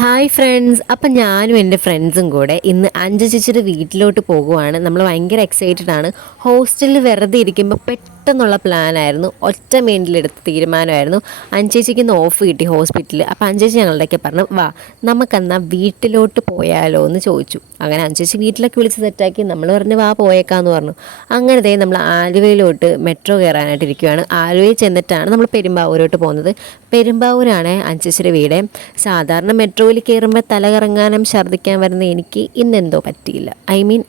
Hi friends, അപ്പം ഞാനും എൻ്റെ ഫ്രണ്ട്സും കൂടെ ഇന്ന് അഞ്ചു ചേച്ചിയുടെ വീട്ടിലോട്ട് പോകുവാണ്. നമ്മൾ ഭയങ്കര എക്സൈറ്റഡ് ആണ്. ഹോസ്റ്റലിൽ വെറുതെ ഇരിക്കുമ്പോൾ പെട്ടെന്നുള്ള പ്ലാനായിരുന്നു, ഒറ്റ മൈൻഡിലെടുത്ത തീരുമാനമായിരുന്നു. അഞ്ചേച്ചിക്ക് ഇന്ന് ഓഫ് കിട്ടി ഹോസ്പിറ്റലിൽ. അപ്പോൾ അഞ്ചേച്ചി ഞങ്ങളുടെയൊക്കെ പറഞ്ഞു, വാ നമുക്കെന്നാൽ വീട്ടിലോട്ട് പോയാലോ എന്ന് ചോദിച്ചു. അങ്ങനെ അഞ്ചേച്ചി വീട്ടിലൊക്കെ വിളിച്ച് സെറ്റാക്കി. നമ്മൾ പറഞ്ഞു വാ പോയേക്കാന്ന് പറഞ്ഞു. അങ്ങനെ ദേ നമ്മൾ ആലുവയിലോട്ട് മെട്രോ കയറാനായിട്ട് ഇരിക്കുകയാണ്. ആലുവയിൽ ചെന്നിട്ടാണ് നമ്മൾ പെരുമ്പാവൂരോട്ട് പോകുന്നത്. പെരുമ്പാവൂരാണ് അഞ്ചേച്ചിയുടെ വീട്. സാധാരണ മെട്രോയിൽ കയറുമ്പോൾ തലകറങ്ങാനും ഛർദ്ദിക്കാൻ വരുന്ന എനിക്ക് ഇന്നെന്തോ പറ്റിയില്ല.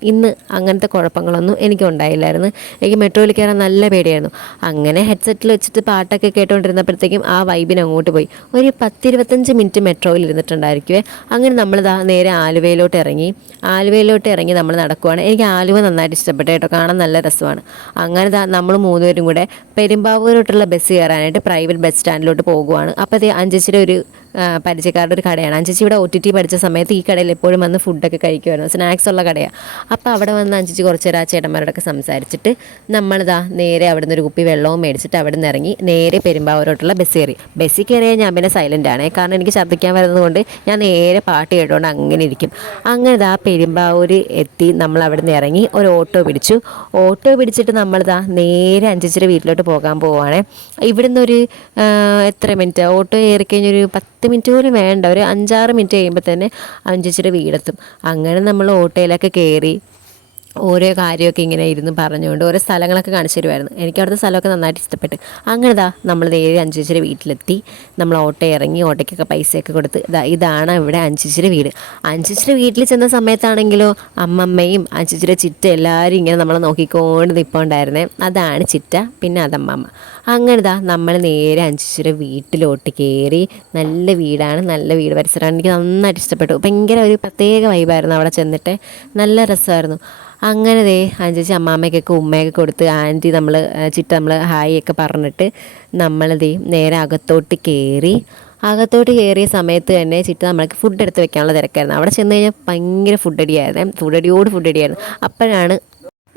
ഇന്ന് അങ്ങനത്തെ കുഴപ്പങ്ങളൊന്നും എനിക്ക് ഉണ്ടായില്ലായിരുന്നു. എനിക്ക് മെട്രോയിൽ കയറാൻ നല്ല പേടിയായിരുന്നു. അങ്ങനെ ഹെഡ്സെറ്റിൽ വെച്ചിട്ട് പാട്ടൊക്കെ കേട്ടുകൊണ്ടിരുന്നപ്പോഴത്തേക്കും ആ വൈബിന് അങ്ങോട്ട് പോയി. ഒരു 10-25 മിനിറ്റ് മെട്രോയിൽ ഇരുന്നിട്ടുണ്ടായിരിക്കുവേ. അങ്ങനെ നമ്മളിതാ നേരെ ആലുവയിലോട്ട് ഇറങ്ങി നമ്മൾ നടക്കുവാണ്. എനിക്ക് ആലുവ നന്നായിട്ട് ഇഷ്ടപ്പെട്ടു കേട്ടോ, കാണാൻ നല്ല രസമാണ്. അങ്ങനെ നമ്മൾ മൂന്നുപേരും കൂടെ പെരുമ്പാവൂരോട്ടുള്ള ബസ് കയറാനായിട്ട് പ്രൈവറ്റ് ബസ് സ്റ്റാൻഡിലോട്ട് പോകുവാണ്. അപ്പോൾ അത് അഞ്ചേച്ചിയുടെ ഒരു പരിചയക്കാരുടെ ഒരു കടയാണ്. അഞ്ചേച്ചി ഇവിടെ OTT പഠിച്ച സമയത്ത് ഈ കടയിൽ എപ്പോഴും വന്ന് ഫുഡൊക്കെ കഴിക്കുമായിരുന്നു. സ്നാക്സ് ഉള്ള കടയാണ്. അപ്പോൾ അവിടെ വന്ന് അഞ്ചേച്ചി കുറച്ച് നേരം ആ ചേട്ടന്മാരോടൊക്കെ സംസാരിച്ചിട്ട് നമ്മളിതാ നേരെ അവിടെ നിന്ന് ഒരു കുപ്പി വെള്ളവും മേടിച്ചിട്ട് അവിടെ നിന്ന് ഇറങ്ങി നേരെ പെരുമ്പാവൂരോട്ടുള്ള ബസ്സിൽ കയറിയാൽ ഞാൻ പിന്നെ സൈലൻ്റ് ആണ്, കാരണം എനിക്ക് ഛർദ്ദിക്കാൻ വരുന്നതുകൊണ്ട് ഞാൻ നേരെ പാട്ട് കേട്ടുകൊണ്ട് അങ്ങനെ ഇരിക്കും. അങ്ങനെ ഇതാ പെരുമ്പാവൂർ എത്തി. നമ്മൾ അവിടെ നിന്ന് ഇറങ്ങി ഒരു ഓട്ടോ പിടിച്ചിട്ട് നമ്മളിതാ നേരെ അഞ്ചേച്ചിയുടെ വീട്ടിലോട്ട് പോകാൻ പോവുകയാണ്. ഇവിടുന്ന് ഒരു എത്ര മിനിറ്റ് ഓട്ടോ കയറി കഴിഞ്ഞൊരു 10 മിനിറ്റ് പോലും വേണ്ട, ഒരു 5-6 മിനിറ്റ് കഴിയുമ്പോൾ തന്നെ അഞ്ചേച്ചിയുടെ വീടെത്തും. അങ്ങനെ നമ്മൾ ഓട്ടോയിലൊക്കെ കയറി ഓരോ കാര്യമൊക്കെ ഇങ്ങനെ ഇരുന്ന് പറഞ്ഞുകൊണ്ട് ഓരോ സ്ഥലങ്ങളൊക്കെ കാണിച്ചു തരുമായിരുന്നു. എനിക്ക് അവിടുത്തെ സ്ഥലമൊക്കെ നന്നായിട്ട് ഇഷ്ടപ്പെട്ടു. അങ്ങനെ നമ്മൾ നേരെ അഞ്ചേച്ചിയുടെ വീട്ടിലെത്തി. നമ്മൾ ഓട്ടോ ഇറങ്ങി, ഓട്ടോയ്ക്കൊക്കെ പൈസയൊക്കെ കൊടുത്ത് ഇതാണ് ഇവിടെ അഞ്ചേച്ചിയുടെ വീട്. അഞ്ചേച്ചിയുടെ വീട്ടിൽ ചെന്ന സമയത്താണെങ്കിലോ അമ്മമ്മയും അഞ്ചേച്ചിയുടെ ചിറ്റ എല്ലാവരും ഇങ്ങനെ നമ്മളെ നോക്കിക്കൊണ്ട് നിൽപ്പുണ്ടായിരുന്നേ. അതാണ് ചിറ്റ, പിന്നെ അതമ്മമ്മ. അങ്ങനെ നമ്മൾ നേരെ അഞ്ചേച്ചിയുടെ വീട്ടിലോട്ട് കയറി. നല്ല വീടാണ്, നല്ല വീട് പരിസരമാണ്. എനിക്ക് നന്നായിട്ട് ഇഷ്ടപ്പെട്ടു. ഭയങ്കര ഒരു പ്രത്യേക വൈബായിരുന്നു അവിടെ ചെന്നിട്ട്, നല്ല രസമായിരുന്നു. അങ്ങനെ അഞ്ചേച്ചി അമ്മാമ്മയ്ക്കൊക്കെ ഉമ്മയൊക്കെ കൊടുത്ത് ആൻറ്റി ചിറ്റ ഹായ് ഒക്കെ പറഞ്ഞിട്ട് നമ്മൾ നേരെ അകത്തോട്ട് കയറിയ സമയത്ത് തന്നെ ചിറ്റ നമ്മൾക്ക് ഫുഡ് എടുത്ത് വെക്കാനുള്ള തിരക്കായിരുന്നു. അവിടെ ചെന്ന് കഴിഞ്ഞാൽ ഭയങ്കര ഫുഡ് അടിയായിരുന്നു. അപ്പോഴാണ്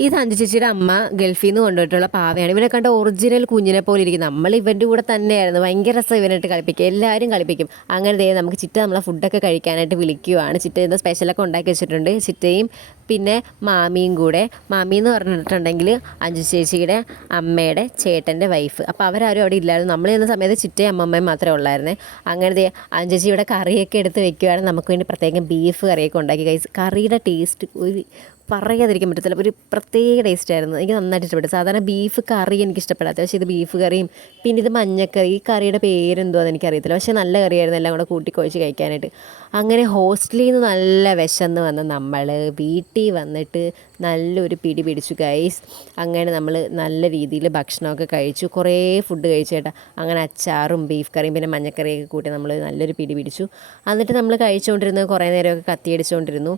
ഇത് അഞ്ചു ചേച്ചിയുടെ അമ്മ ഗൾഫിൽ നിന്ന് കൊണ്ടുപോയിട്ടുള്ള പാവയാണ്. ഇവനെ കണ്ട ഒറിജിനൽ കുഞ്ഞിനെ പോലെ ഇരിക്കും. നമ്മൾ ഇവൻ്റെ കൂടെ തന്നെയായിരുന്നു. ഭയങ്കര രസം ഇവനായിട്ട് കളിപ്പിക്കും, എല്ലാവരും കളിപ്പിക്കും. അങ്ങനെ നമുക്ക് ചിറ്റ നമ്മളെ ഫുഡൊക്കെ കഴിക്കാനായിട്ട് വിളിക്കുവാണ്. ചിറ്റ ഇന്ന് സ്പെഷ്യലൊക്കെ ഉണ്ടാക്കി വെച്ചിട്ടുണ്ട്. ചിറ്റയും പിന്നെ മാമിയും കൂടെ. മാമി എന്ന് പറഞ്ഞിട്ടുണ്ടെങ്കിൽ അഞ്ചു ചേച്ചിയുടെ അമ്മയുടെ ചേട്ടൻ്റെ വൈഫ്. അപ്പോൾ അവരാരും അവിടെ ഇല്ലായിരുന്നു. നമ്മൾ ചെന്ന സമയത്ത് ചിറ്റയും അമ്മമ്മയും മാത്രമേ ഉള്ളായിരുന്നേ. അങ്ങനെ അഞ്ചു ചേച്ചി ഇവിടെ കറിയൊക്കെ എടുത്ത് വെക്കുവാണ്. നമുക്ക് വേണ്ടി പ്രത്യേകം ബീഫ് കറിയൊക്കെ ഉണ്ടാക്കി കഴിച്ച്. കറിയുടെ ടേസ്റ്റ് ഒരു പറയാതിരിക്കാൻ പറ്റത്തില്ല, ഒരു പ്രത്യേക ടേസ്റ്റായിരുന്നു. എനിക്ക് നന്നായിട്ട് ഇഷ്ടപ്പെട്ടു. സാധാരണ ബീഫ് കറി എനിക്ക് ഇഷ്ടപ്പെടാത്ത, പക്ഷേ ഇത് ബീഫ് കറിയും പിന്നെ ഇത് മഞ്ഞക്കറി. ഈ കറിയുടെ പേരെന്തുവാന്ന് എനിക്കറിയത്തില്ല, പക്ഷേ നല്ല കറിയായിരുന്നു. എല്ലാം കൂടെ കൂട്ടിക്കുഴച്ച് കഴിക്കാനായിട്ട്. അങ്ങനെ ഹോസ്റ്റലിൽ നിന്ന് നല്ല വിശന്ന് വന്ന് നമ്മൾ വീട്ടിൽ വന്നിട്ട് നല്ലൊരു പിടി പിടിച്ചു ഗൈസ്. അങ്ങനെ നമ്മൾ നല്ല രീതിയിൽ ഭക്ഷണമൊക്കെ കഴിച്ചു, കുറേ ഫുഡ് കഴിച്ചു കേട്ടോ. അങ്ങനെ അച്ചാറും ബീഫ് കറിയും പിന്നെ മഞ്ഞക്കറിയൊക്കെ കൂട്ടി നമ്മൾ നല്ലൊരു പിടി പിടിച്ചു. എന്നിട്ട് നമ്മൾ കഴിച്ചുകൊണ്ടിരുന്നു, കുറേ നേരമൊക്കെ കത്തിയടിച്ചുകൊണ്ടിരുന്നു.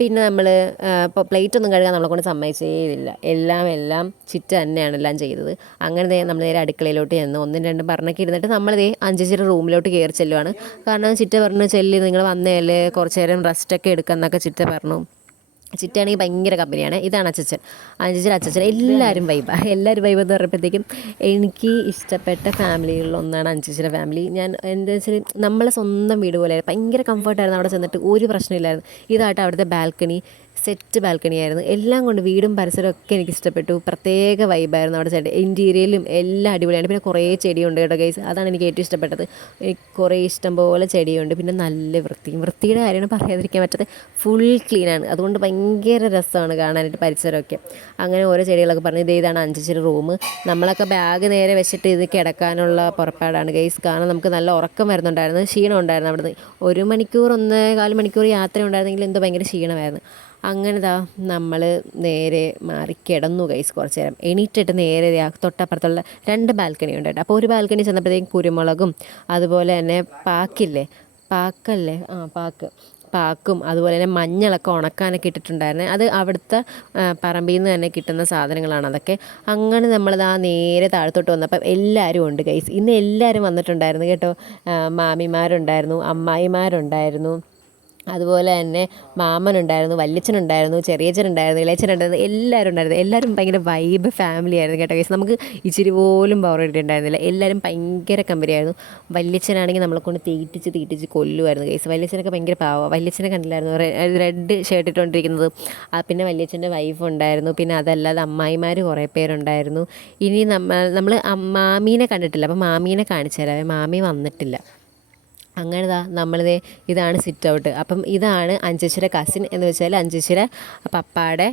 പിന്നെ നമ്മൾ ഇപ്പോൾ പ്ലേറ്റൊന്നും കഴുകാൻ നമ്മളെക്കൊണ്ട് സമ്മതിച്ചേയില്ല. എല്ലാം ചിറ്റ തന്നെയാണ് എല്ലാം ചെയ്തത്. അങ്ങനെ നമ്മൾ നേരെ അടുക്കളയിലോട്ട് ചെന്ന് 1-2 പറഞ്ഞൊക്കെ ഇരുന്നിട്ട് നമ്മൾ അഞ്ചേച്ചിയുടെ റൂമിലോട്ട് കയറി ചെല്ലുവാണ്. കാരണം ചിറ്റ പറഞ്ഞു, ചെല്ലി നിങ്ങൾ വന്നതല്ലേ, കുറച്ച് നേരം റെസ്റ്റൊക്കെ എടുക്കാമെന്നൊക്കെ ചിറ്റ പറഞ്ഞു. ചിറ്റയാണെങ്കിൽ ഭയങ്കര കമ്പനിയാണ്. ഇതാണ് അച്ചച്ചൻ, അഞ്ചേച്ചിയുടെ എല്ലാവരും എല്ലാവരും വൈബ് എന്ന് പറയുമ്പോഴത്തേക്കും എനിക്ക് ഇഷ്ടപ്പെട്ട ഫാമിലികളിലൊന്നാണ് അഞ്ചേച്ചിയുടെ ഫാമിലി. ഞാൻ എന്താ വെച്ചാൽ നമ്മളെ സ്വന്തം വീട് പോലെ ഭയങ്കര കംഫർട്ടായിരുന്നു. അവിടെ ചെന്നിട്ട് ഒരു പ്രശ്നമില്ലായിരുന്നു. ഇതായിട്ട് അവിടുത്തെ ബാൽക്കണി സെറ്റ് ബാൽക്കണിയായിരുന്നു. എല്ലാം കൊണ്ട് വീടും പരിസരവും ഒക്കെ എനിക്ക് ഇഷ്ടപ്പെട്ടു. പ്രത്യേക വൈബായിരുന്നു അവിടെ. ഇൻറ്റീരിയലും എല്ലാം അടിപൊളിയാണ്. പിന്നെ കുറേ ചെടിയുണ്ട് കേട്ടോ ഗൈസ്, അതാണ് എനിക്ക് ഏറ്റവും ഇഷ്ടപ്പെട്ടത്. എനിക്ക് കുറേ ഇഷ്ടം പോലെ ചെടിയുണ്ട്. പിന്നെ നല്ല വൃത്തിയുടെ കാര്യമാണ് പറയാതിരിക്കാൻ പറ്റാത്തത്. ഫുൾ ക്ലീനാണ്, അതുകൊണ്ട് ഭയങ്കര രസമാണ് കാണാനായിട്ട് പരിസരമൊക്കെ. അങ്ങനെ ഓരോ ചെടികളൊക്കെ പറഞ്ഞ് ഇതാണ് അഞ്ചേച്ചിയുടെ റൂം. നമ്മളൊക്കെ ബാഗ് നേരെ വെച്ചിട്ട് ഇത് കിടക്കാനുള്ള പുറപ്പാടാണ് ഗൈസ്. കാരണം നമുക്ക് നല്ല ഉറക്കം വരുന്നുണ്ടായിരുന്നു, ക്ഷീണം ഉണ്ടായിരുന്നു. അവിടുന്ന് 1 മണിക്കൂർ 1.25 മണിക്കൂർ യാത്ര ഉണ്ടായിരുന്നെങ്കിൽ എന്തോ ഭയങ്കര ക്ഷീണമായിരുന്നു. അങ്ങനെ നമ്മൾ നേരെ മാറി കിടന്നു ഗൈസ്. കുറച്ച് നേരം എണീറ്റിട്ട് നേരെ തൊട്ടപ്പുറത്തുള്ള 2 ബാൽക്കണി ഉണ്ട് കേട്ടോ. അപ്പോൾ ഒരു ബാൽക്കണി ചെന്നപ്പോഴത്തേക്കും കുരുമുളകും അതുപോലെ തന്നെ പാക്കും അതുപോലെ തന്നെ മഞ്ഞളൊക്കെ ഉണക്കാനൊക്കെ ഇട്ടിട്ടുണ്ടായിരുന്നു. അത് അവിടുത്തെ പറമ്പിൽ നിന്ന് തന്നെ കിട്ടുന്ന സാധനങ്ങളാണ് അതൊക്കെ. അങ്ങനെ നമ്മളിതാ നേരെ താഴത്തോട്ട് വന്നപ്പോൾ എല്ലാവരും ഉണ്ട് ഗൈസ്. ഇന്ന് എല്ലാവരും വന്നിട്ടുണ്ടായിരുന്നു കേട്ടോ. മാമിമാരുണ്ടായിരുന്നു, അമ്മായിമാരുണ്ടായിരുന്നു, അതുപോലെ തന്നെ മാമനുണ്ടായിരുന്നു, വല്യച്ഛനുണ്ടായിരുന്നു, ചെറിയച്ഛനുണ്ടായിരുന്നു, ഇളയച്ഛനുണ്ടായിരുന്നു, എല്ലാവരും ഉണ്ടായിരുന്നു. എല്ലാവരും ഭയങ്കര വൈബ് ഫാമിലി ആയിരുന്നു കേട്ടോ ഗൈസ്. നമുക്ക് ഇച്ചിരി പോലും ബോറടിയിട്ടുണ്ടായിരുന്നില്ല. എല്ലാവരും ഭയങ്കര കമ്പനിയായിരുന്നു. വല്യച്ഛനാണെങ്കിൽ നമ്മളെ കൊണ്ട് തീറ്റിച്ച് തീറ്റിച്ച് കൊല്ലുമായിരുന്നു ഗൈസ്. വല്യച്ഛനൊക്കെ ഭയങ്കര പാവം. വല്യച്ഛനെ കണ്ടില്ലായിരുന്നു, റെഡ് ഷർട്ട് ഇട്ടുകൊണ്ടിരിക്കുന്നത്. പിന്നെ വല്യച്ഛൻ്റെ വൈഫ് ഉണ്ടായിരുന്നു. പിന്നെ അതല്ലാതെ അമ്മായിമാർ കുറേ പേരുണ്ടായിരുന്നു. ഇനി നമ്മൾ മാമീനെ കണ്ടിട്ടില്ല, അപ്പം മാമീനെ കാണിച്ചു തരാം. മാമി വന്നിട്ടില്ല. അങ്ങനെ നമ്മളിതേ ഇതാണ് സിറ്റ് ഔട്ട്. അപ്പം ഇതാണ് അഞ്ചേച്ചിയുടെ കസിൻ, എന്ന് വെച്ചാൽ അഞ്ചേച്ചിയുടെ പപ്പായുടെ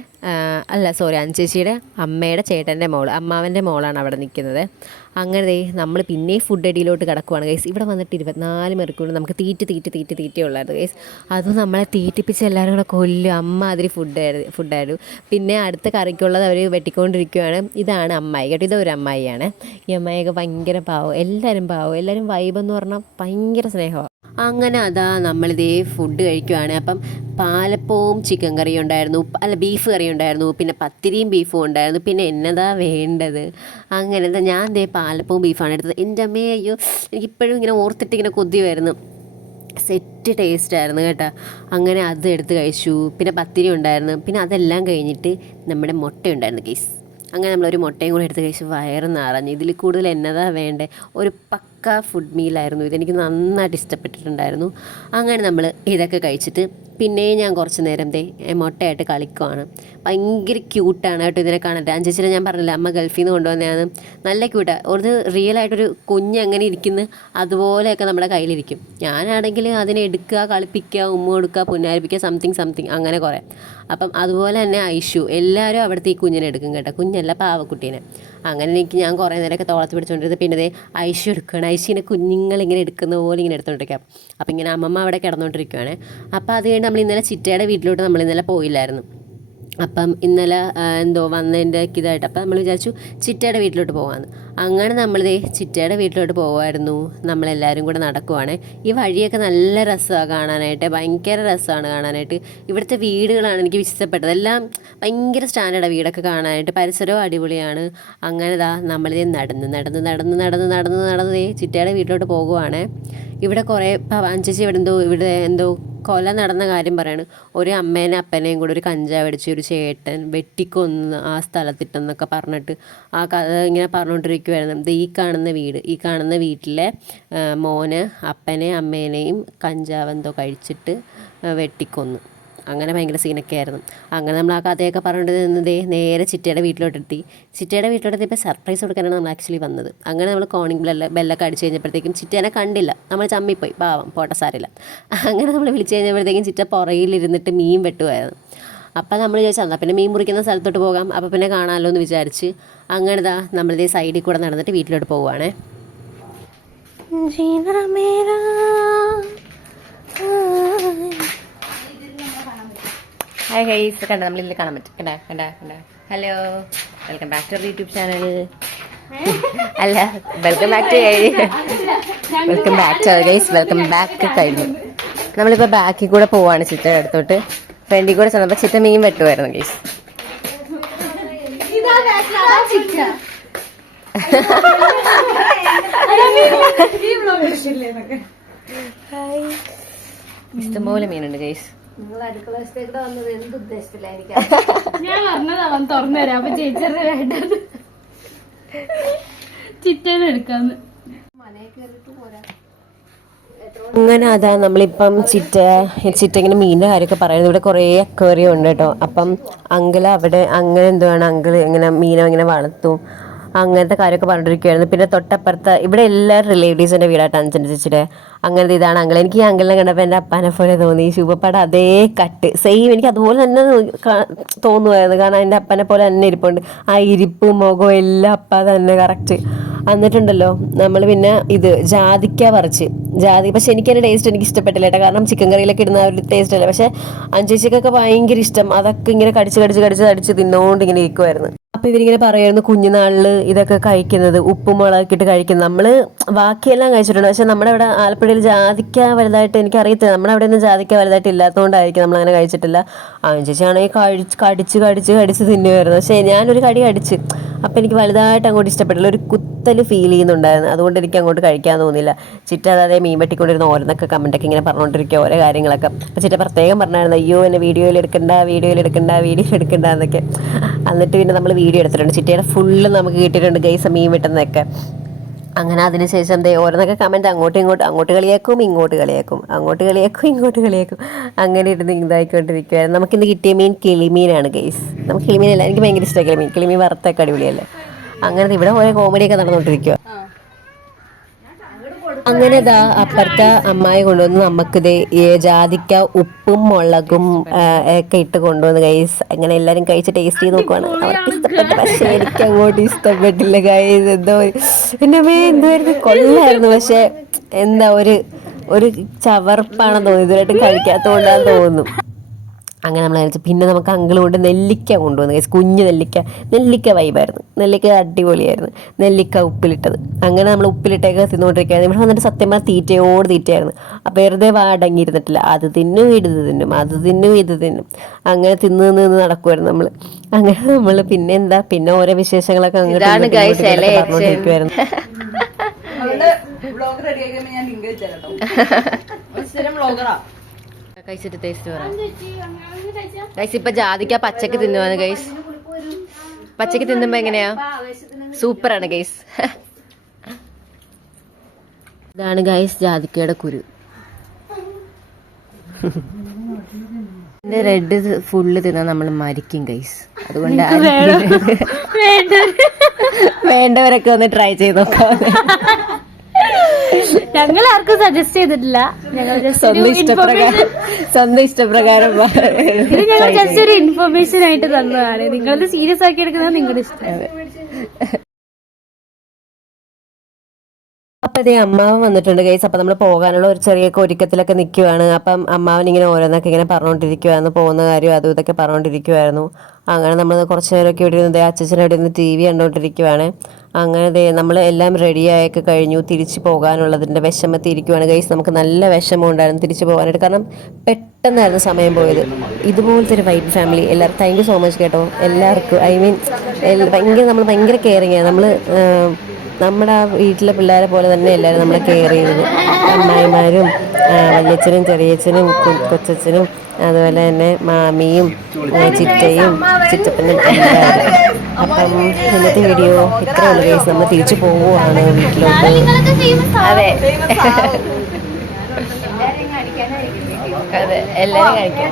അഞ്ചേച്ചിയുടെ അമ്മയുടെ ചേട്ടൻ്റെ മോൾ, അമ്മാവൻ്റെ മോളാണ് അവിടെ നിൽക്കുന്നത്. അങ്ങനെ നമ്മൾ പിന്നെയും ഫുഡ് അടിയിലോട്ട് കിടക്കുവാണ് ഗൈസ്. ഇവിടെ വന്നിട്ട് 24 മണിക്കൂർ നമുക്ക് തീറ്റ ഉള്ളായിരുന്നു ഗൈസ്. അതും നമ്മളെ തീറ്റിപ്പിച്ച് എല്ലാവരും കൂടെ കൊല്ലും. അതിരി ഫുഡായിരുന്നു. പിന്നെ അടുത്ത കറിക്കുള്ളത് അവർ വെട്ടിക്കൊണ്ടിരിക്കുകയാണ്. ഇതാണ് അമ്മായി കേട്ടോ, ഇതൊരു അമ്മായിയാണ്. ഈ അമ്മായിയൊക്കെ ഭയങ്കര പാവം, എല്ലാവരും വൈബെന്ന് പറഞ്ഞാൽ ഭയങ്കര സ്നേഹമാണ്. അങ്ങനെ നമ്മളിതേ ഫുഡ് കഴിക്കുവാണ്. അപ്പം പാലപ്പവും ചിക്കൻ കറിയും ഉണ്ടായിരുന്നു, ബീഫ് കറി ഉണ്ടായിരുന്നു, പിന്നെ പത്തിരിയും ബീഫും ഉണ്ടായിരുന്നു. പിന്നെ എന്നതാ വേണ്ടത്, അങ്ങനെ ഞാൻ പാലപ്പവും ബീഫാണ് എടുത്തത്. എൻ്റെ അമ്മേ, അയ്യോ എനിക്കിപ്പോഴും ഇങ്ങനെ ഓർത്തിട്ട് ഇങ്ങനെ കൊതിയായിരുന്നു. സെറ്റ് ടേസ്റ്റായിരുന്നു കേട്ടോ. അങ്ങനെ അത് എടുത്ത് കഴിച്ചു. പിന്നെ പത്തിരി ഉണ്ടായിരുന്നു. പിന്നെ അതെല്ലാം കഴിഞ്ഞിട്ട് നമ്മുടെ മുട്ട ഉണ്ടായിരുന്നു കേസ്. അങ്ങനെ നമ്മളൊരു മുട്ടയും കൂടെ എടുത്ത് കഴിച്ച് വയറ് നിറഞ്ഞു. ഇതിൽ കൂടുതൽ എന്നതാ വേണ്ടേ, ഒരു പക്ക ഫുഡ് മീലായിരുന്നു ഇതെനിക്ക് നന്നായിട്ട് ഇഷ്ടപ്പെട്ടിട്ടുണ്ടായിരുന്നു. അങ്ങനെ നമ്മൾ ഇതൊക്കെ കഴിച്ചിട്ട് പിന്നെയും ഞാൻ കുറച്ച് നേരം മുട്ടയായിട്ട് കളിക്കുവാണ്. ഭയങ്കര ക്യൂട്ടാണ് കേട്ടോ ഇതിനെ കാണട്ടെ. അഞ്ചേച്ചിനെ ഞാൻ പറഞ്ഞില്ല, അമ്മ ഗൾഫിൽ നിന്ന് കൊണ്ടുവന്നതാണ്. നല്ല ക്യൂട്ടാണ്. ഒരു റിയലായിട്ടൊരു കുഞ്ഞ് എങ്ങനെ ഇരിക്കുന്നു അതുപോലെയൊക്കെ നമ്മുടെ കയ്യിലിരിക്കും. ഞാനാണെങ്കിൽ അതിനെ എടുക്കുക, കളിപ്പിക്കുക, ഉമ്മ കൊടുക്കുക, പുന്നാരിപ്പിക്കുക, സംതിങ് അങ്ങനെ കുറേ. അപ്പം അതുപോലെ തന്നെ ഐഷു, എല്ലാവരും അവിടുത്തെ ഈ കുഞ്ഞിനെ എടുക്കും കേട്ടോ. കുഞ്ഞല്ല, പാവക്കുട്ടീനെ. അങ്ങനെ ഞാൻ കുറേ നേരമൊക്കെ തോളത്ത് പിടിച്ചുകൊണ്ടിരുന്നത്. പിന്നെ ഐഷു എടുക്കുകയാണ്. ഐഷുവിനെ കുഞ്ഞുങ്ങളിങ്ങനെ എടുക്കുന്ന പോലെ ഇങ്ങനെ എടുത്തുകൊണ്ടിരിക്കാം. അപ്പം ഇങ്ങനെ അമ്മമ്മ അവിടെ കിടന്നുകൊണ്ടിരിക്കുകയാണ്. അപ്പോൾ അത് കഴിഞ്ഞ് നമ്മൾ ഇന്നലെ ചിറ്റയുടെ വീട്ടിലോട്ട് ഇന്നലെ പോയില്ലായിരുന്നു. അപ്പം ഇന്നലെ വന്നതിൻ്റെ ഇതായിട്ട് അപ്പം നമ്മൾ വിചാരിച്ചു ചിറ്റയുടെ വീട്ടിലോട്ട് പോകാമെന്ന്. അങ്ങനെ ചിറ്റയുടെ വീട്ടിലോട്ട് പോകുമായിരുന്നു. നമ്മളെല്ലാവരും കൂടെ നടക്കുവാണ്. ഈ വഴിയൊക്കെ നല്ല രസമാണ് കാണാനായിട്ട്, ഭയങ്കര രസമാണ് കാണാനായിട്ട്. ഇവിടുത്തെ വീടുകളാണ് എനിക്ക് ഇഷ്ടപ്പെട്ടത്. എല്ലാം ഭയങ്കര സ്റ്റാൻഡേർഡാണ് വീടൊക്കെ കാണാനായിട്ട്, പരിസരവും അടിപൊളിയാണ്. അങ്ങനെ നടന്ന് ചിറ്റയുടെ വീട്ടിലോട്ട് പോകുവാണ്. ഇവിടെ കുറേ അഞ്ചേച്ചി ഇവിടെ കൊല നടന്ന കാര്യം പറയാണ്. ഒരു അമ്മേനെ അപ്പനെയും കൂടെ ഒരു കഞ്ചാവ് അടിച്ച് ഒരു ചേട്ടൻ വെട്ടിക്കൊന്ന് ആ സ്ഥലത്തിട്ടെന്നൊക്കെ പറഞ്ഞിട്ട് ആ കഥ ഇങ്ങനെ പറഞ്ഞുകൊണ്ടിരിക്കുവായിരുന്നു. ഈ കാണുന്ന വീട്ടിലെ മോന് അപ്പനെയും അമ്മേനെയും കഞ്ചാവ് കഴിച്ചിട്ട് വെട്ടിക്കൊന്നു. അങ്ങനെ ഭയങ്കര സീനൊക്കെ ആയിരുന്നു. അങ്ങനെ നമ്മൾ ആ കഥയൊക്കെ പറഞ്ഞിട്ട് നേരെ ചിറ്റയുടെ വീട്ടിലോട്ടെത്തി. ചിറ്റയുടെ വീട്ടിലോട്ടെത്തിയപ്പോൾ സർപ്രൈസ് കൊടുക്കാനാണ് നമ്മൾ ആക്ച്വലി വന്നത്. അങ്ങനെ നമ്മൾ കോണിംഗ് ബെല്ലൊക്കെ അടിച്ച് കഴിഞ്ഞപ്പോഴത്തേക്കും ചിറ്റേനെ കണ്ടില്ല. നമ്മൾ ചമ്മിപ്പോയി, പാവം, പോട്ടെ സാരില്ല. അങ്ങനെ നമ്മൾ വിളിച്ച് കഴിഞ്ഞപ്പോഴത്തേക്കും ചിറ്റ പുറകിലിരുന്നിട്ട് മീൻ വെട്ടുമായിരുന്നു. അപ്പം നമ്മൾ വിചാരിച്ചു എന്നാൽ പിന്നെ മീൻ മുറിക്കുന്ന സ്ഥലത്തോട്ട് പോകാം, അപ്പോൾ പിന്നെ കാണാമല്ലോ എന്ന് വിചാരിച്ച് അങ്ങനെ നമ്മളിതേ സൈഡിൽ കൂടെ നടന്നിട്ട് വീട്ടിലോട്ട് പോവുകയാണേ. ഹായ് ഗൈസ്, കണ്ട നമ്മളിതിൽ കാണാൻ പറ്റും. കണ്ട hello, welcome back to our YouTube channel. അല്ല, welcome back to guys, welcome back കഴിഞ്ഞു. നമ്മളിപ്പോൾ ബാക്കിൽ കൂടെ പോവാണ് ചിറ്റയുടെ അടുത്തോട്ട്. ഫ്രണ്ടിൽ കൂടെ ചെന്നപ്പോൾ ചിറ്റ മീൻ വെട്ടുമായിരുന്നു ഗൈസ്. ഇഷ്ടംപോലെ മീനുണ്ട് ഗൈസ്. ഞാൻ പറഞ്ഞത് അവൻ തുറന്നുതരാം. അപ്പൊ ചേച്ചി വേണ്ടത് ചിറ്റേന്ന് എടുക്കാന്ന്. അങ്ങനെ നമ്മളിപ്പം ചിറ്റ ഇങ്ങനെ മീനിൻ്റെ കാര്യമൊക്കെ പറയുന്നത്. ഇവിടെ കുറേ അക്വേറിയം ഉണ്ട് കേട്ടോ. അപ്പം അങ്കിള് അവിടെ അങ്ങനെ അങ്കിള് ഇങ്ങനെ മീനെ ഇങ്ങനെ വളർത്തും, അങ്ങനത്തെ കാര്യമൊക്കെ പറഞ്ഞിരിക്കുകയായിരുന്നു. പിന്നെ തൊട്ടപ്പുറത്ത് ഇവിടെ എല്ലാവരും റിലേറ്റീവ്സിൻ്റെ വീടായിട്ട് അഞ്ചൻ്റെ ചേച്ചിയുടെ. അങ്ങനത്തെ ഇതാണ് അങ്കിൾ. എനിക്ക് ഈ അങ്കിളിനെ കണ്ടപ്പോൾ എൻ്റെ അപ്പാനെ പോലെ തോന്നി. ശുഭപ്പാടെ അതേ കട്ട് സെയിം എനിക്ക് അതുപോലെ തന്നെ തോന്നുമായിരുന്നു. കാരണം എൻ്റെ അപ്പനെ പോലെ തന്നെ ഇരിപ്പുണ്ട്. ആ ഇരിപ്പും മുഖവും എല്ലാം അപ്പ തന്നെ കറക്റ്റ്. എന്നിട്ടുണ്ടല്ലോ നമ്മൾ പിന്നെ ജാതിക്ക പറിച്ച് പക്ഷെ എനിക്കതിൻ്റെ ടേസ്റ്റ് എനിക്ക് ഇഷ്ടപ്പെട്ടില്ല കേട്ടോ. കാരണം ചിക്കൻ കറിയിലൊക്കെ ഇടുന്ന ഒരു ടേസ്റ്റ് അല്ല. പക്ഷെ അഞ്ചേച്ചിക്കൊക്കെ ഭയങ്കര ഇഷ്ടം. അതൊക്കെ ഇങ്ങനെ കടിച്ച് തിന്നോണ്ട് ഇങ്ങനെ ഇരിക്കുമായിരുന്നു. അപ്പോൾ ഇവരിങ്ങനെ പറയുമായിരുന്നു കുഞ്ഞുനാളിൽ ഇതൊക്കെ കഴിക്കുന്നത് ഉപ്പും മുളകൊക്കെ ഇട്ട് കഴിക്കുന്നത്. നമ്മൾ ബാക്കിയെല്ലാം കഴിച്ചിട്ടുണ്ട്, പക്ഷെ നമ്മുടെ ഇവിടെ ആലപ്പുഴയിൽ ജാതിക്ക വലുതായിട്ട് എനിക്കറിയത്തില്ല, നമ്മുടെ അവിടെ ഒന്നും ജാതിക്ക വലുതായിട്ട് ഇല്ലാത്തതുകൊണ്ടായിരിക്കും നമ്മളങ്ങനെ കഴിച്ചിട്ടില്ല. ചേച്ചിയാണെങ്കിൽ കടിച്ച് തിന്നുമായിരുന്നു. പക്ഷേ ഞാനൊരു കടി കടിച്ച്, അപ്പോൾ എനിക്ക് വലുതായിട്ട് അങ്ങോട്ട് ഇഷ്ടപ്പെട്ടില്ല, ഒരു കുത്തൽ ഫീൽ ചെയ്യുന്നുണ്ടായിരുന്നു. അതുകൊണ്ട് എനിക്ക് അങ്ങോട്ട് കഴിക്കാൻ തോന്നിയില്ല. ചിറ്റ അതായത് മീൻ വെട്ടിക്കൊണ്ടിരുന്ന ഓരോന്നൊക്കെ കമൻറ്റൊക്കെ ഇങ്ങനെ പറഞ്ഞുകൊണ്ടിരിക്കുക ഓരോ കാര്യങ്ങളൊക്കെ. അപ്പോൾ ചിറ്റ പ്രത്യേകം പറഞ്ഞായിരുന്നു, അയ്യോ എന്നെ വീഡിയോയിൽ എടുക്കണ്ട എന്നൊക്കെ. എന്നിട്ട് പിന്നെ നമ്മൾ വീഡിയോ എടുത്തിട്ടുണ്ട്, ചിറ്റയുടെ ഫുള്ള് നമുക്ക് കിട്ടിയിട്ടുണ്ട് ഗൈസ് മീൻ വെട്ടുന്നതൊക്കെ. അങ്ങനെ അതിനുശേഷം ഓരോന്നൊക്കെ കമൻറ്റ് അങ്ങോട്ട് കളിയാക്കും ഇങ്ങോട്ട് കളിയാക്കും, അങ്ങനെ ഇരുന്ന് ഇതായിക്കൊണ്ടിരിക്കുകയായിരുന്നു. നമുക്കിന്ന് കിട്ടിയ മീൻ കിളിമീനാണ് ഗൈസ്. നമുക്ക് കിളിമീനല്ല, എനിക്ക് ഭയങ്കര ഇഷ്ടമാണ് കിളിമീൻ വറുത്തൊക്കെ അടിപൊളിയല്ലേ. അങ്ങനെ ഇവിടെ ഓരോ കോമഡിയൊക്കെ നടന്നുകൊണ്ടിരിക്കുക. അങ്ങനെ അപ്പുറത്തെ അമ്മായി കൊണ്ടുവന്ന് നമുക്കിത് ജാതിക്ക ഉപ്പും മുളകും ഒക്കെ ഇട്ട് കൊണ്ടുവന്ന് ഗൈസ്. അങ്ങനെ എല്ലാവരും കഴിച്ച് ടേസ്റ്റ് ചെയ്ത് നോക്കുവാണ്. അവർക്ക് ഇഷ്ടപ്പെട്ടു, പക്ഷേ എനിക്ക് അങ്ങോട്ട് ഇഷ്ടപ്പെട്ടില്ല ഗൈസ്. എന്തുവായിരുന്നു, കൊള്ളായിരുന്നു, പക്ഷെ എന്താ ഒരു ചവർപ്പാണെന്ന് തോന്നുന്നു, ഇതുവരായിട്ടും കഴിക്കാത്തതുകൊണ്ടാന്ന് തോന്നുന്നു. അങ്ങനെ നമ്മൾ കഴിച്ചു. പിന്നെ നമുക്ക് അങ്കിൾ കൊണ്ട് നെല്ലിക്ക കൊണ്ടുവന്നു ഗൈസ്, കുഞ്ഞ് നെല്ലിക്ക വൈബായിരുന്നു, നെല്ലിക്ക അടിപൊളിയായിരുന്നു, നെല്ലിക്ക ഉപ്പിലിട്ടത്. അങ്ങനെ നമ്മൾ ഉപ്പിലിട്ടൊക്കെ തിന്നുകൊണ്ടിരിക്കുകയായിരുന്നു. ഇവിടെ വന്നിട്ട് സത്യം പറഞ്ഞാൽ തീറ്റയായിരുന്നു. അപ്പോൾ വെറുതെ അടങ്ങിയിരുന്നിട്ടില്ല, അത് തിന്നും ഇത് തിന്നും അങ്ങനെ തിന്ന് നടക്കുമായിരുന്നു നമ്മൾ. അങ്ങനെ നമ്മൾ പിന്നെ ഓരോ വിശേഷങ്ങളൊക്കെ അങ്ങോട്ട് പറഞ്ഞുകൊണ്ടിരിക്കുമായിരുന്നു. കഴിച്ചിട്ട് ടേസ്റ്റ് പറയാം ഗൈസ്. ഇപ്പൊ ജാതിക്ക പച്ചക്ക് തിന്നുവാണ് ഗൈസ്. പച്ചക്ക് തിന്നുമ്പോ എങ്ങനെയാ, സൂപ്പറാണ് ഗൈസ്. ഇതാണ് ഗൈസ് ജാതിക്കയുടെ കുരു. റെഡ് ഫുള്ള് തിന്നാൻ നമ്മൾ മരിക്കും ഗൈസ്. അതുകൊണ്ട് വേണ്ടവരൊക്കെ ഒന്ന് ട്രൈ ചെയ്ത് നോക്കാം. ഞങ്ങൾ ആർക്കും സജസ്റ്റ് ചെയ്തിട്ടില്ല, ഞങ്ങൾ സ്വന്തം ഇഷ്ടപ്രകാരം ഞങ്ങൾ ജസ്റ്റ് ഒരു ഇൻഫർമേഷൻ ആയിട്ട് തന്നതാണ്. നിങ്ങളത് സീരിയസ് ആക്കി എടുക്കുന്നത് നിങ്ങളുടെ ഇഷ്ടം. അപ്പം അതേ അമ്മാവൻ വന്നിട്ടുണ്ട് ഗൈസ്. അപ്പം നമ്മൾ പോകാനുള്ള ഒരു ചെറിയ ഒരുക്കത്തിലൊക്കെ നിൽക്കുവാണ്. അപ്പം അമ്മാവൻ ഇങ്ങനെ ഓരോന്നൊക്കെ ഇങ്ങനെ പറഞ്ഞുകൊണ്ടിരിക്കുവായിരുന്നു, പോകുന്ന കാര്യം അതും ഇതൊക്കെ പറഞ്ഞുകൊണ്ടിരിക്കുവായിരുന്നു. അങ്ങനെ നമ്മൾ കുറച്ച് നേരമൊക്കെ ഇവിടെ ഇരുന്ന് അച്ഛൻ ഇവിടെ നിന്ന് TV കണ്ടുകൊണ്ടിരിക്കുവാണ്. അങ്ങനെ നമ്മൾ എല്ലാം റെഡിയായൊക്കെ കഴിഞ്ഞു, തിരിച്ചു പോകാനുള്ളതിൻ്റെ വിഷമത്തിരിക്കുവാണ് ഗൈസ്. നമുക്ക് നല്ല വിഷമം ഉണ്ടായിരുന്നു തിരിച്ചു പോകാനായിട്ട്, കാരണം പെട്ടെന്നായിരുന്നു സമയം പോയത്. ഇതുപോലത്തെ ഒരു വൈബ് ഫാമിലി എല്ലാവർക്കും താങ്ക് യു സോ മച്ച് കേട്ടോ എല്ലാവർക്കും. നമ്മൾ ഭയങ്കര കെയറിങ് ആണ്. നമ്മുടെ ആ വീട്ടിലെ പിള്ളേരെ പോലെ തന്നെ എല്ലാവരും നമ്മളെ കെയർ ചെയ്തത്. അമ്മായിമാരും വല്യച്ഛനും ചെറിയച്ഛനും കൊച്ചച്ഛനും അതുപോലെ തന്നെ മാമിയും ചിറ്റയും ചിറ്റപ്പനും എല്ലാവരും. അപ്പം ഇന്നത്തെ വീഡിയോ ഇത്രയുള്ള കേസ്. നമ്മൾ തിരിച്ചു പോവുകയാണ് വീട്ടിലോട്ട്. അതെ എല്ലാവരും കഴിക്കാം.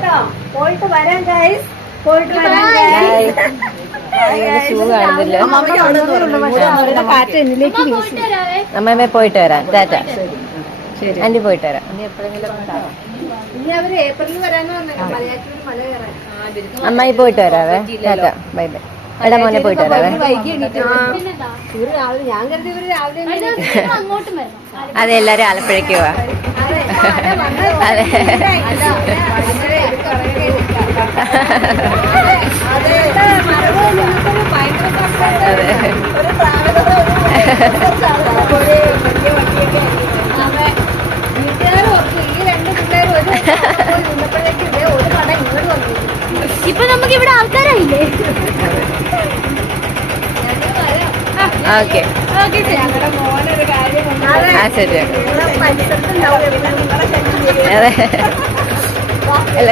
അമ്മ പോയിട്ട് വരാം. ടാറ്റ. ആന്റി പോയിട്ട് വരാം. അമ്മായി പോയിട്ട് വരാവേ. Tata bye bye. എടാ മോനെ പോയിട്ട് വരാവേ. അതെ എല്ലാരും ആലപ്പുഴയ്ക്ക് പോവാ. അതെ ഇപ്പൊ നമുക്ക് ഇവിടെ ആൾക്കാരായില്ലേ? ഓക്കെ ശരി. അതെ എല്ലാ